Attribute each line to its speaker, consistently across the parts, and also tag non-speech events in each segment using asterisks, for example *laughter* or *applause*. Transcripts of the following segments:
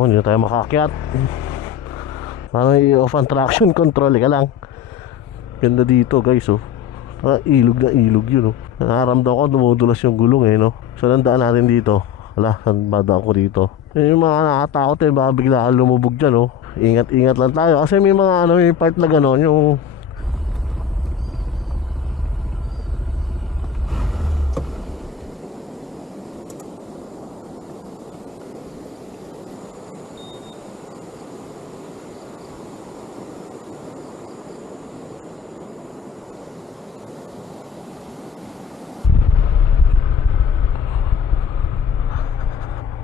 Speaker 1: Oh, hindi na tayo makakyat. Parang i-off ang traction control. Ika lang. Ganda dito guys oh. Ah, ilog na ilog yun oh. Nakaramdam ko dumudulas yung gulong eh no. So nandaan natin dito. Wala, saan ba ko dito? Yun yung mga nakakatakot eh. Baka bigla lumubog dyan oh. Ingat-ingat lang tayo. Kasi may mga ano, may part na gano'n yung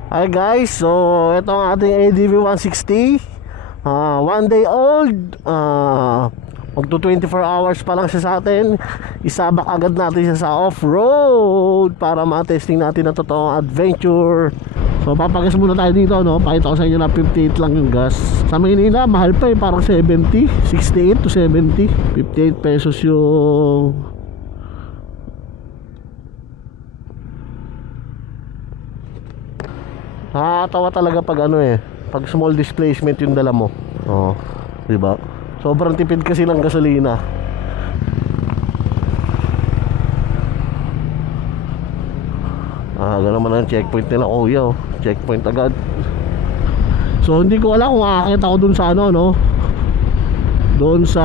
Speaker 1: Hi guys, so ito ang ating ADV 160 Ah, One day old. Uh, Magto 24 hours pa lang siya sa atin. Isabak agad natin siya sa off-road Para ma-testing natin ang totoong adventure. So papagas muna tayo dito no? Pakita ko sa inyo na 58 lang yung gas. Sa Maynila mahal pa eh. Parang 70 68 to 70 58 pesos yung Nakakatawa talaga pag ano eh, pag small displacement yung dala mo. Oo, 'di ba? Sobrang tipid kasi ng gasolina. Ah, ganun naman ang checkpoint nila. Oh. Checkpoint agad. So hindi ko alam kung aakit ako dun sa ano, no? Doon sa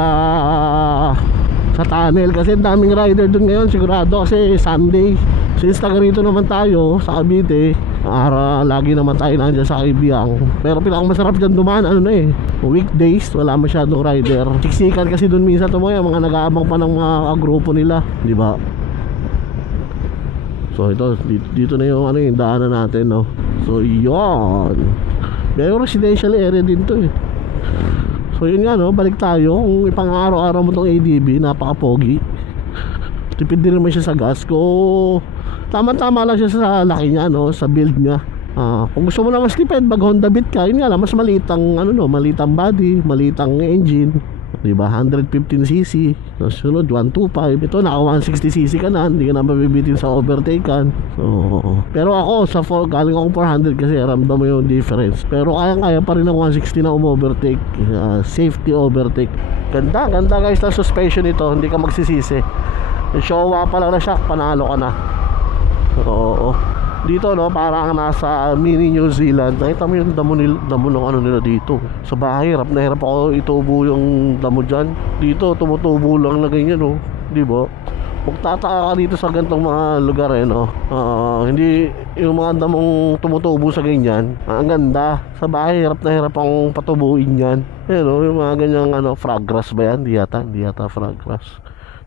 Speaker 1: sa tunnel kasi daming rider dun ngayon sigurado kasi Sunday. Since taga rito naman tayo sa Cavite, Ara, lagi naman tayo nandiyan sa Kaibiyang Pero pinakamasarap dyan dumaan ano na eh Weekdays, wala masyadong rider. Siksikan kasi dun minsan tumoy Mga nag-aabang pa ng mga grupo nila di ba? So ito, dito, dito na yung ano yung daanan natin no? So yon Pero residential area din to eh. So yun nga no, balik tayo. Kung ipang araw-araw mo tong ADB, napaka-pogi. Tipid din naman siya sa gas ko Tama-tama lang siya sa laki niya no, sa build niya Ah, kung gusto mo na mas tipid, pag Honda Beat ka, yun nga lang, mas maliit ang, ano no, maliit ang body, maliit ang engine. Di ba? 115cc. Tapos sunod, 125. Ito, naka 160cc ka na, hindi ka na mabibitin sa overtaken. So, pero ako, sa for, galing ako 400 kasi ramdam mo yung difference. Pero kaya-kaya pa rin ng 160 na um-overtake. Ah, safety overtake. Ganda, ganda guys na suspension nito, hindi ka magsisisi. Showa pa lang na shock, panalo ka na. Oo. Dito no, parang nasa mini New Zealand. Nakita mo yung damo, nil, damo ng ano nila dito. Sa bahay, hirap na hirap ako itubo yung damo dyan. Dito, tumutubo lang na ganyan no. Di ba? Magtataka ka dito sa ganitong mga lugar eh no. Ah, hindi yung mga damong tumutubo sa ganyan. Ang ganda. Sa bahay, hirap na hirap akong patubuin yan. Ayun no, yung mga ganyang ano, frog grass ba yan? Di yata, di yata frog grass.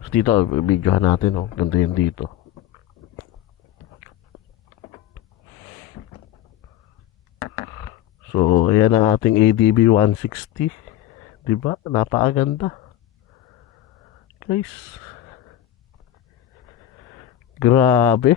Speaker 1: So dito, videohan natin no. Ganda yun dito. So, ayan ang ating ADB 160. 'Di ba? Napakaganda. Guys. Grabe.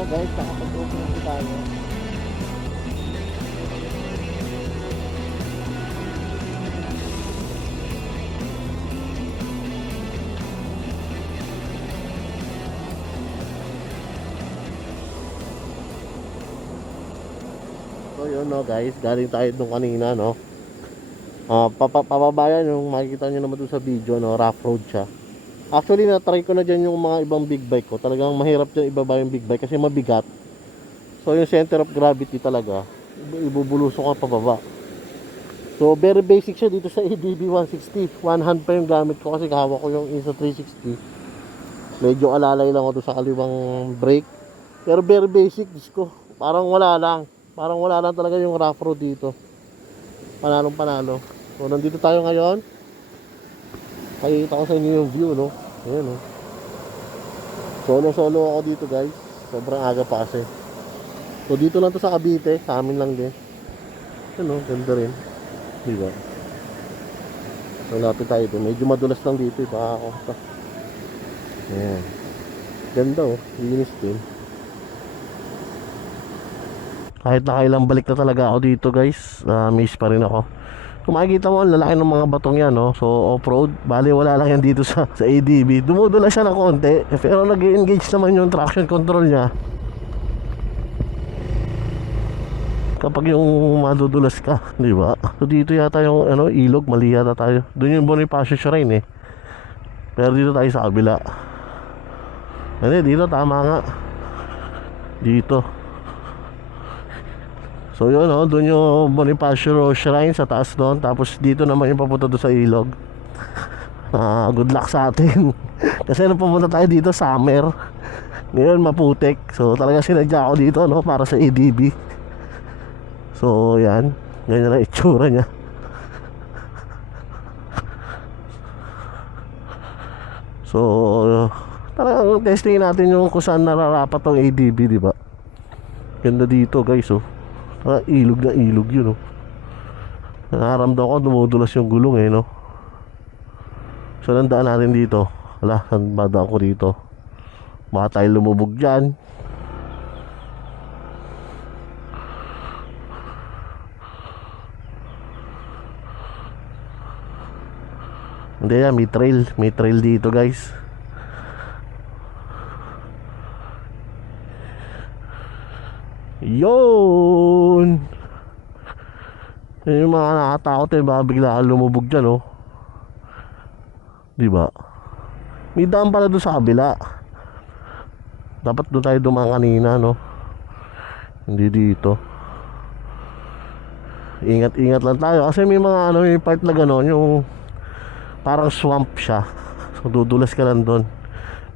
Speaker 1: mo guys, nakapag-open tayo. So yun no guys, galing tayo nung kanina no. Ah, uh, papababayan yung makikita nyo naman doon sa video no, rough road siya. Actually, na-try ko na dyan yung mga ibang big bike ko. Talagang mahirap dyan ibaba yung big bike kasi mabigat. So, yung center of gravity talaga, ibubulusok ka pababa. So, very basic siya dito sa ADB 160. One hand pa yung gamit ko kasi hawak ko yung ISO 360. Medyo alalay lang ako sa kaliwang brake. Pero very basic, Diyos ko. Parang wala lang. Parang wala lang talaga yung rough road dito. Panalong panalo. So, nandito tayo ngayon. Pakikita ko sa inyo yung view, no? Ayan, no? Solo-solo ako dito, guys. Sobrang aga pa kasi. So, dito lang to sa Cavite. Sa amin lang din. Ayan, no? Ganda rin. Di ba? Malapit tayo doon. Medyo madulas lang dito, eh. Baka ako. Ayan. Ganda, oh. Linis din. Kahit nakailang balik na talaga ako dito guys, na miss pa rin ako. Kung makikita mo, ang lalaki ng mga batong yan, no? So, off-road, bali wala lang yan dito sa, sa ADB. Dumudula siya ng konti, pero nag engage naman yung traction control niya. Kapag yung madudulas ka, *laughs* di ba? So, dito yata yung ano, ilog, mali yata tayo. Doon yung Bonifacio Shrine, eh. Pero dito tayo sa kabila. Hindi, dito, tama nga. Dito. So yun oh, doon yung Bonifacio Shrine sa taas doon. Tapos dito naman yung papunta doon sa ilog. *laughs* Ah, good luck sa atin. *laughs* Kasi nung pumunta tayo dito, summer. Ngayon maputik. So talaga sinadya ako dito no para sa ADB. So yan, ganyan ang itsura niya. So talagang testing natin yung kung saan nararapat tong ADB, di ba? Ganda dito guys oh. Ah, ilog na ilog yun, oh. Nakaramdam ko, dumudulas yung gulong, eh, no? So, nandaan natin dito. Wala, saan ba daan ko dito? Baka tayo lumubog dyan. Hindi yan, may trail. May trail dito, guys. Yun! Yun yung mga nakatakot eh, baka bigla kang lumubog dyan, oh. Di ba? May daan pala doon sa kabila. Dapat doon tayo dumaan kanina, no? Hindi dito. Ingat-ingat lang tayo kasi may mga ano, may part na gano'n, yung parang swamp siya. So dudulas ka lang doon.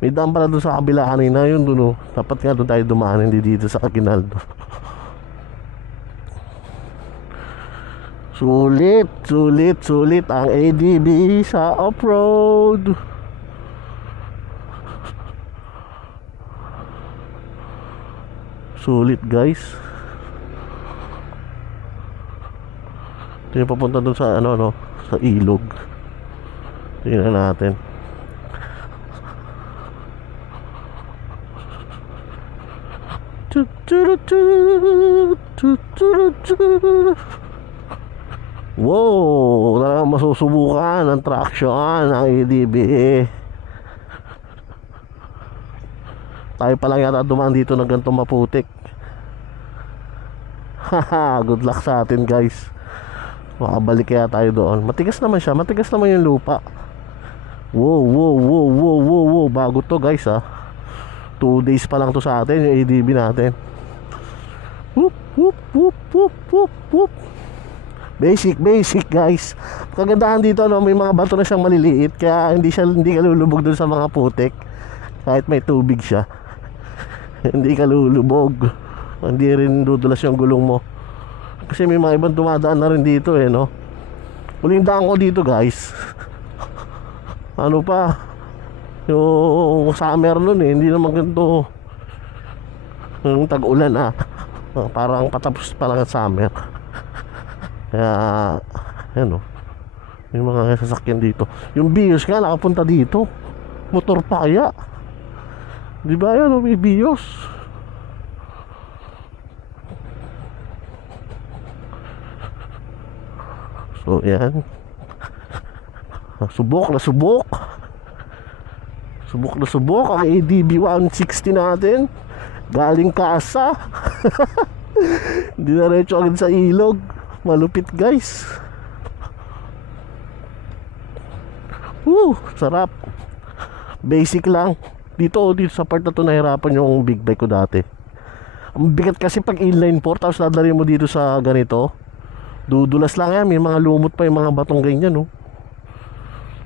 Speaker 1: May daan pala doon sa kabila kanina, yun doon, oh. Dapat nga doon tayo dumaan, hindi dito sa Aguinaldo. Sulit, sulit, sulit ang ADB sa off-road. Sulit guys. Ito papunta dun sa ano no, sa ilog. Tingnan natin. Tu-tu-ru-tu, tu-tu-ru-tu. Wow, talagang masusubukan ang traction ng ADB. Tayo pa lang yata dumaan dito ng ganitong maputik. Haha, good luck sa atin guys. Makabalik kaya tayo doon. Matigas naman siya, matigas naman yung lupa. Wow, wow, wow, wow, wow, wow. Bago to guys ha. 2 days pa lang to sa atin, yung ADB natin. Whoop, whoop, whoop, whoop, whoop, whoop. Basic, basic guys. Kagandahan dito no, may mga bato na siyang maliliit kaya hindi siya hindi ka lulubog dun sa mga putik. Kahit may tubig siya. *laughs* hindi ka lulubog. Hindi rin dudulas yung gulong mo. Kasi may mga ibang dumadaan na rin dito eh no. Huling daan ko dito guys. *laughs* ano pa? Yung summer nun eh, hindi naman ganito. Yung tag-ulan ah. *laughs* Parang patapos pa lang ang summer. Kaya, yan o. May mga sasakyan dito. Yung Bios nga nakapunta dito. Motor pa kaya. Di ba yan o, may Bios. So, yan. Subok na subok. Subok na subok ang ADB 160 natin. Galing kasa. *laughs* Dinaretso agad sa ilog. Malupit guys. Woo, sarap. Basic lang. Dito, oh, dito sa part na to nahirapan yung big bike ko dati. Ang bigat kasi pag inline 4 tapos dadali mo dito sa ganito. Dudulas lang yan. May mga lumot pa yung mga batong ganyan, no.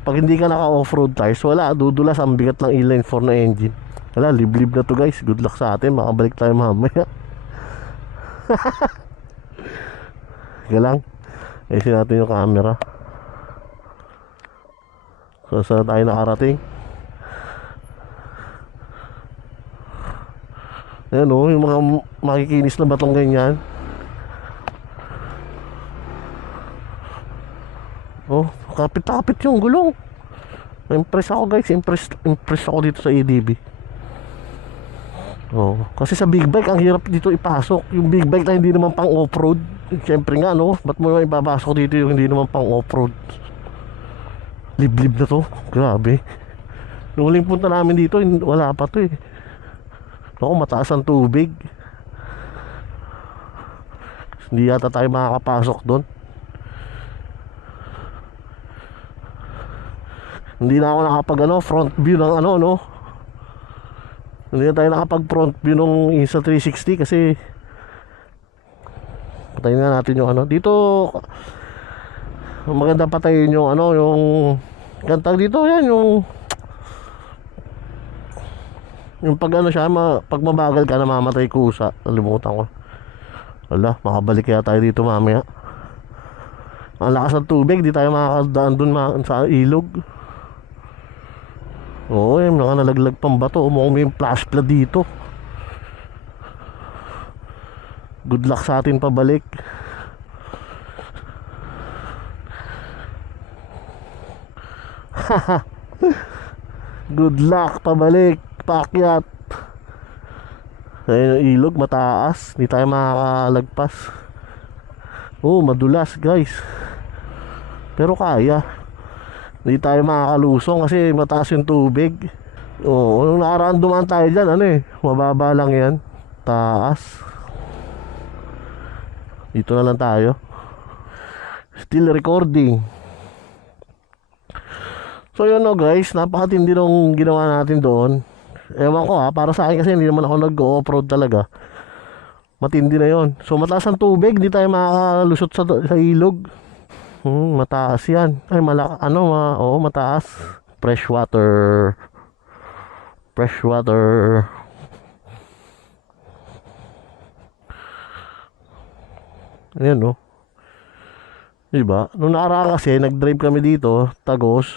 Speaker 1: Pag hindi ka naka off-road tires, wala. Dudulas ang bigat ng inline 4 na engine. Wala, liblib na to guys. Good luck sa atin. Makabalik tayo mamaya. *laughs* Sige lang. Ayusin natin yung camera. So, saan tayo nakarating? Ayan o, yung mga makikinis na batong ganyan. Oh, kapit-kapit yung gulong. Impress ako guys, impress, impress ako dito sa ADB. Oh, kasi sa big bike ang hirap dito ipasok. Yung big bike na hindi naman pang off-road. Siyempre nga no, ba't mo naman ipapasok dito yung hindi naman pang off-road? Liblib na to. Grabe. Nung huling punta namin dito, wala pa to eh. Ako, mataas ang tubig. Hindi yata tayo makakapasok doon. Hindi na ako nakapag ano, front view ng ano, no? Hindi na tayo nakapag front view ng Insta 360 kasi patayin nga natin yung ano. Dito, maganda patayin yung ano, yung kantag dito, yan, yung yung pag ano siya, ma, pag mabagal ka, namamatay kusa. Nalimutan ko. Wala, makabalik kaya tayo dito mamaya. Ang lakas ng tubig, di tayo makakadaan dun ma- sa ilog. Oo, eh, mga nalaglag pang bato. Mukhang may flash flood dito. Good luck sa atin pabalik. *laughs* Good luck pabalik. Pakyat. Ayun yung ilog, mataas. Hindi tayo makakalagpas. Oh, madulas guys. Pero kaya. Hindi tayo makakalusong kasi mataas yung tubig. Oo, nung nakaraan dumaan tayo dyan, ano eh, mababa lang yan. Taas. Dito na lang tayo. Still recording. So yun no guys, napakatindi nung ginawa natin doon. Ewan ko ha, para sa akin kasi hindi naman ako nag-off-road talaga. Matindi na yon. So mataas ang tubig, hindi tayo makakalusot sa, sa ilog. Hmm, mataas yan. Ay, malaka, ano, ma, oo, mataas. Fresh water. Fresh water. Ayan, no. Diba? Nung nakaraan kasi, nag-drive kami dito, Tagos.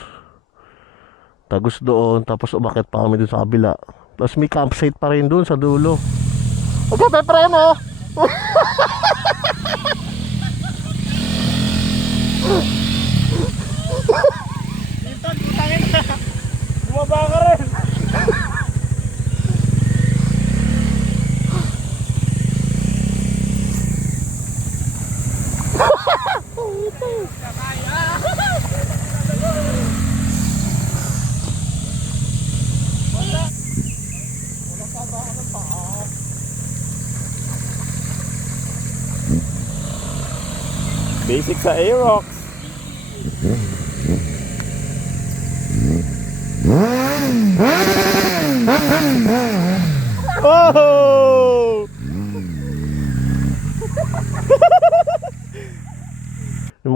Speaker 1: Tagos doon, tapos umakit pa kami doon sa kabila. Tapos may campsite pa rin doon sa dulo. *laughs* Okay, pe preno!
Speaker 2: Bumaba ka rin. Basic sa Aerox.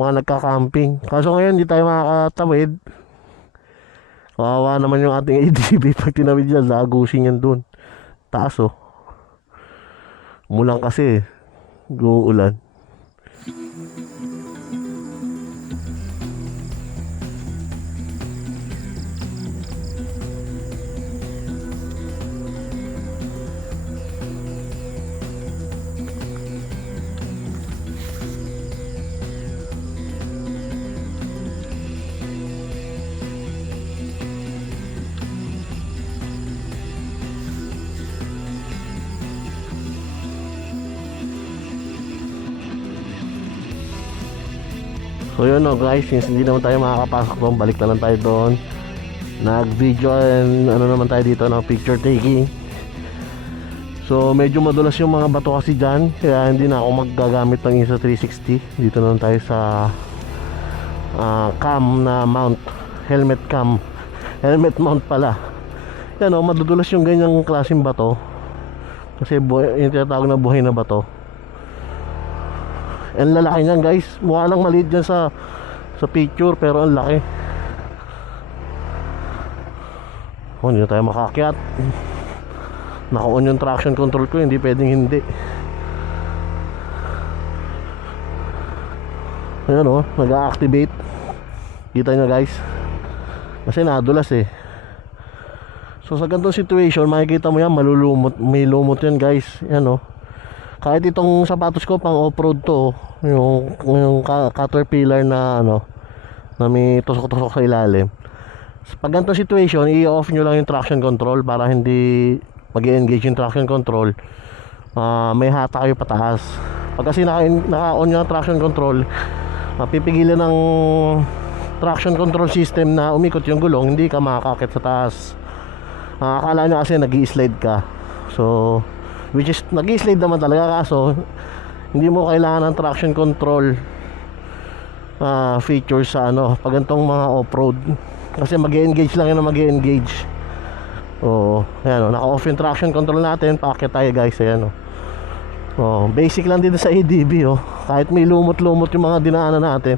Speaker 1: Mga nagka-camping. Kaso ngayon, hindi tayo makakatawid. Kawawa naman yung ating *laughs* ADB pag tinawid yan, lagusin yan dun. Taas oh. Umulan kasi. Guulan. So yun no guys, since hindi naman tayo makakapasok doon, balik na lang tayo doon. Nag-video and ano naman tayo dito no, picture taking. So medyo madulas yung mga bato kasi dyan Kaya hindi na ako maggagamit ng Insta 360 Dito naman tayo sa ah, cam na mount Helmet cam. *laughs* Helmet mount pala. Yan o, madudulas yung ganyang klaseng bato. Kasi buhay, yung tinatawag na buhay na bato Ang lalaki niyan guys Mukha lang maliit dyan sa Sa picture pero ang laki Oh, hindi na tayo makakyat Naka-on yung traction control ko, hindi pwedeng hindi. Ayan o, nag-activate. Kita nyo guys. Kasi nadulas eh. So sa ganitong situation, makikita mo yan, malulumot. May lumot yan guys. Yan o. Kahit itong sapatos ko pang off-road to, yung, yung ka- caterpillar na ano, na may tusok-tusok sa ilalim. Pag ganitong situation, i-off nyo lang yung traction control para hindi mag engage yung traction control. Ah, may hata kayo pataas. Pag kasi naka- naka-on yung traction control, mapipigilan ng traction control system na umikot yung gulong, hindi ka makakakit sa taas. Ah, akala nyo kasi nag slide ka. So, which is nag slide naman talaga kaso hindi mo kailangan ng traction control ah, features sa ano, pag ganitong mga off-road. Kasi mag engage lang yun na mag engage Oo, ayan o, naka-off yung traction control natin, paakit tayo guys, ayan o. Oh, basic lang dito sa ADB oh. Kahit may lumot-lumot yung mga dinaanan natin,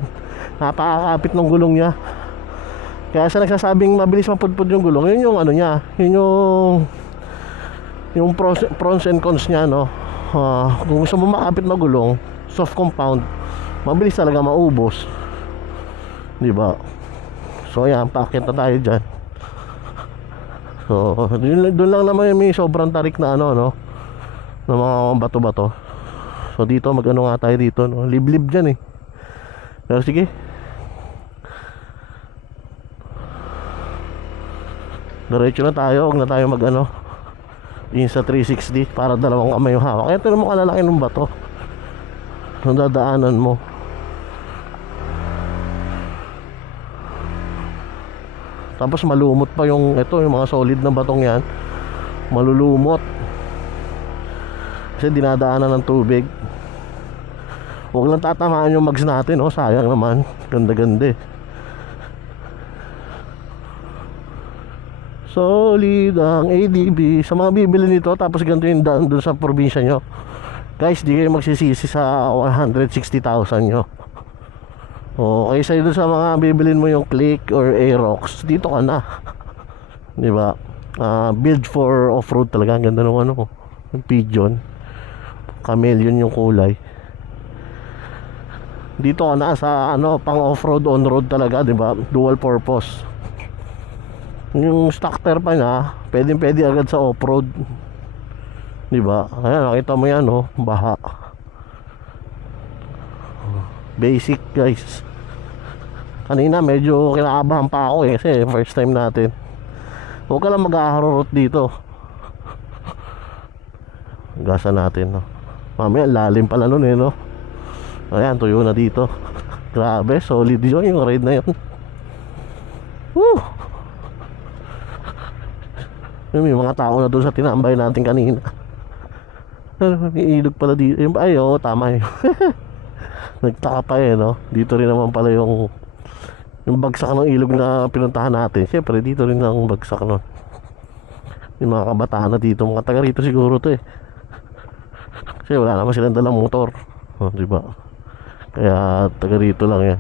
Speaker 1: napakakapit ng gulong niya. Kaya sa nagsasabing mabilis mapudpud yung gulong, yun yung ano niya, yun yung yung pros, pros and cons niya no. Ah, kung gusto mo makapit na gulong, soft compound, mabilis talaga maubos. 'Di ba? So ayan, paakit tayo diyan. So, doon, doon lang naman may sobrang tarik na ano, no? Na mga bato-bato. So, dito, mag-ano nga tayo dito, no? Liblib dyan, eh. Pero sige. Diretso na tayo, huwag na tayo mag-ano. Insta 360 para dalawang kamay yung hawak. Kaya ito mo kalalaki ng bato. Nung dadaanan mo. Tapos malumot pa yung ito, yung mga solid na batong yan. Malulumot. Kasi dinadaanan ng tubig. Huwag lang tatamaan yung mags natin, oh. Sayang naman. Ganda-ganda eh. Solid ang ADB. Sa mga bibili nito, tapos ganito yung daan dun sa probinsya nyo. Guys, di kayo magsisisi sa 160,000 nyo. Okay, sa doon sa mga bibilin mo yung click or Aerox, dito ka na. *laughs* 'Di ba? Ah, build for off-road talaga. Ang ganda ng ano, yung pigeon. Chameleon yung kulay. Dito ka na sa ano, pang off-road, on-road talaga, 'di ba? Dual purpose. Yung starter pa niya, pwedeng pwede agad sa off-road. 'Di ba? Ayan, nakita mo 'yan, oh, baha. Basic, guys. Kanina medyo kinakabahan pa ako eh kasi first time natin. Huwag ka lang mag-aharurot dito. Gasa natin, no. Mamaya lalim pala nun eh, no. Ayan, tuyo na dito. *laughs* Grabe, solid yun yung ride na yun. Woo! May mga tao na doon sa tinambay natin kanina. May ilog pala dito. Ay, oo, tama yun. *laughs* Nagtaka pa eh, no? Dito rin naman pala yung yung bagsak ng ilog na pinuntahan natin. Siyempre, dito rin ang bagsak nun. Yung mga kabataan na dito, mga taga rito siguro to eh. Kasi wala naman silang dalang motor. Oh, di ba? Kaya taga rito lang yan.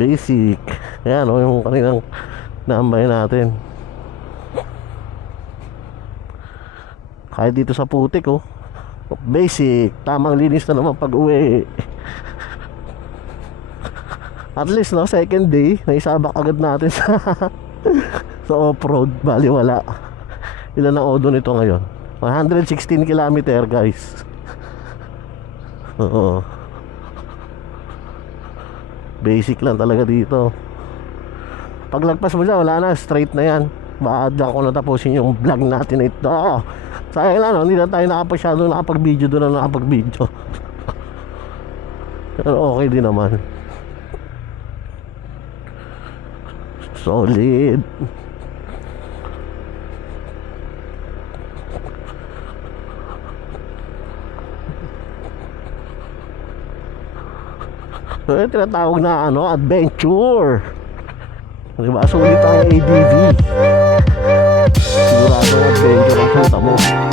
Speaker 1: Basic. Ayan, oh, yung kaninang naambay natin. Kahit dito sa putik oh. Basic, tamang linis na naman pag uwi. At least no, second day, naisabak agad natin *laughs* sa sa off-road, bali wala. Ilan ang odo nito ngayon? 116 kilometer guys. *laughs* Oo. Basic lang talaga dito. Paglagpas mo dyan, wala na, straight na yan. Baka dyan ko natapusin yung vlog natin na ito. Sayang lang, no? hindi na tayo nakapasyado nakapag-video doon na nakapag-video. *laughs* Pero okay din naman. Solid. Yung tinatawag na ano, adventure. Diba? Sulit ang ADV. Sigurado adventure ang punta mo.